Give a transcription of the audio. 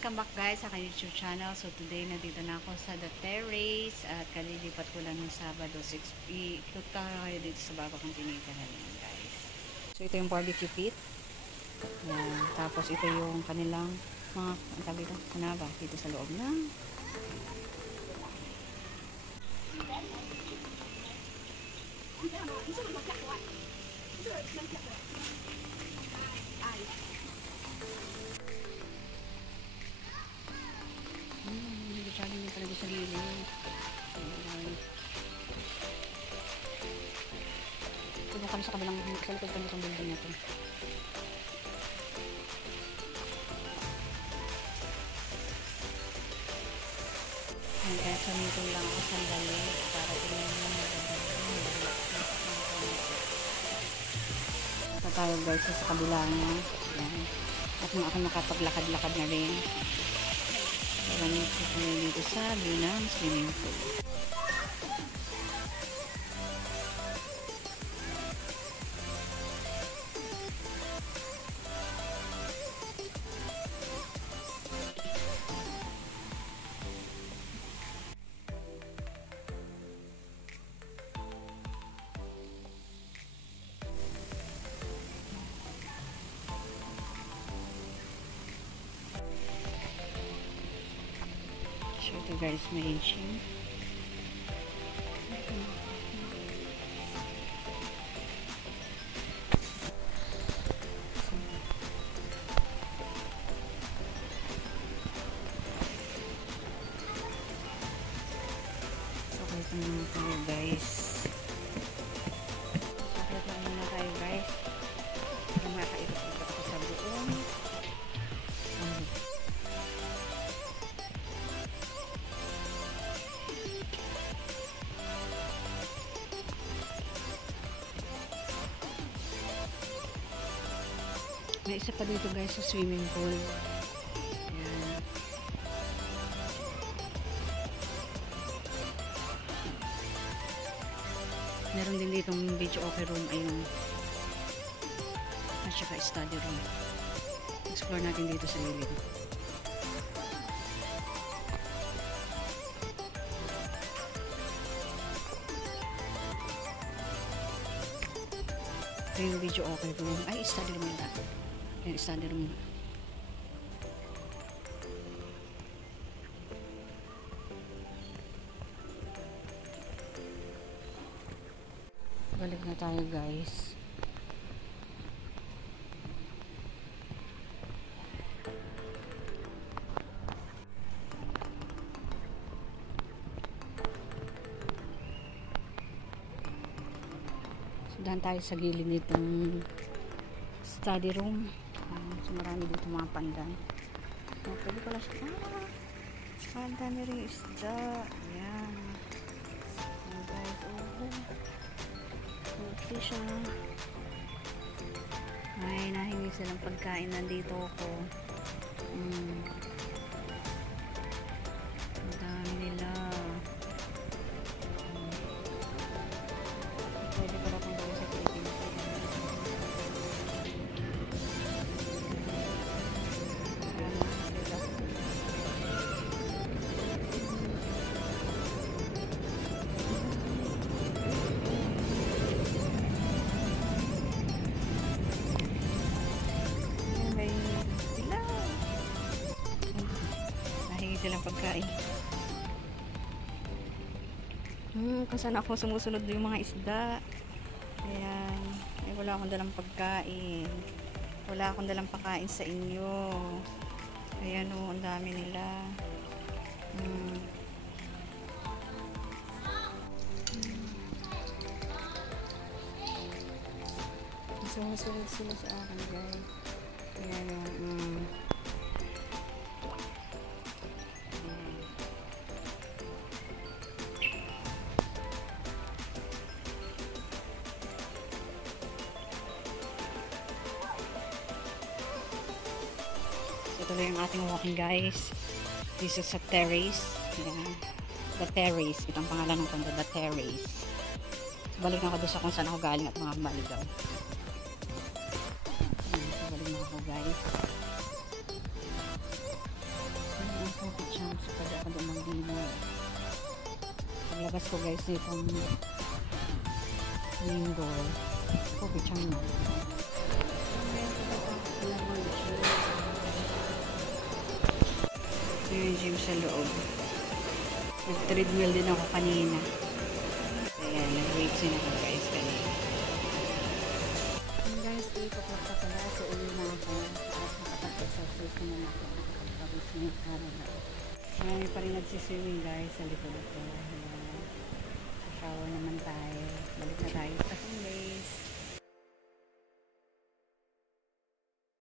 Welcome back guys sa aking YouTube channel. So today nandito na ako sa The Terrace at kalilipat ko lang ng Sabado 6. Ikot tayo dito sa baba kong tinitirahan guys. So ito yung barbecue pit. Yan. Tapos ito yung kanilang mga tabi ko, kanaba dito sa loob na. Hindi pa talaga sa gilid. Ito kami sa kabilang, sa likod kami itong building na ito. Kaya samitong lang ako sandali para tingnan mo ito tayo guys sa kabila niya. At nung ako nakapaglakad-lakad na rin. Maraming susunod dito sa Binang Swimming Pool. So ito guys, may gym. So kahit naman tayo guys. Kahit naman tayo guys. Makaikot-ikot ako sa buong. May isa pa dito guys sa swimming pool. Ayan. Meron din dito yung video okay room. Ayun. At saka study room. Explore natin dito sa gilid. Ito yung video okay room. Ay, study room yun. Yan, study room. Balik na tayo guys. So, dahan tayo sa gilid nitong study room. So marami dito mga pandan. So, pwede pala siya. Pandan na rin isda. Ayan. Ayan guys. Okay siya. Ay, nahingi silang pagkain. Nandito ako. Ang dami nila. Pwede pala kung gawin sa Pilipinas. Silang pagkain. Kung saan ako sumusunod yung mga isda. Ayan. Ay, wala akong dalang pagkain. Wala akong dalang pagkain sa inyo. Ayan o, ang dami nila. Sumusunod sila sa akin guys. Ayan o. Ito lang yung ating walking guys. This is a terrace. Ayan. The Terrace. Ito ang pangalan ng kondo. The Terrace. So, balik na ako doon sa kung saan ako galing at mga maligaw. Ayan. So, balik na ako guys. So, pwede ako doon mag-dinner. Paglabas ko guys nitong main door. Oh, bichang na. Ito yung gym sa loob. Nag-treadmill din ako kanina. Kaya nag-weights din ako guys kanina. And guys, 8 o'clock pa pala. So, uwi na ako. At nakapag-exercise naman ako. Nakapag-pawis na yung araw na. Marami pa rin nagsiswimming guys sa likod ko. Sa shower naman tayo. Balik na tayo.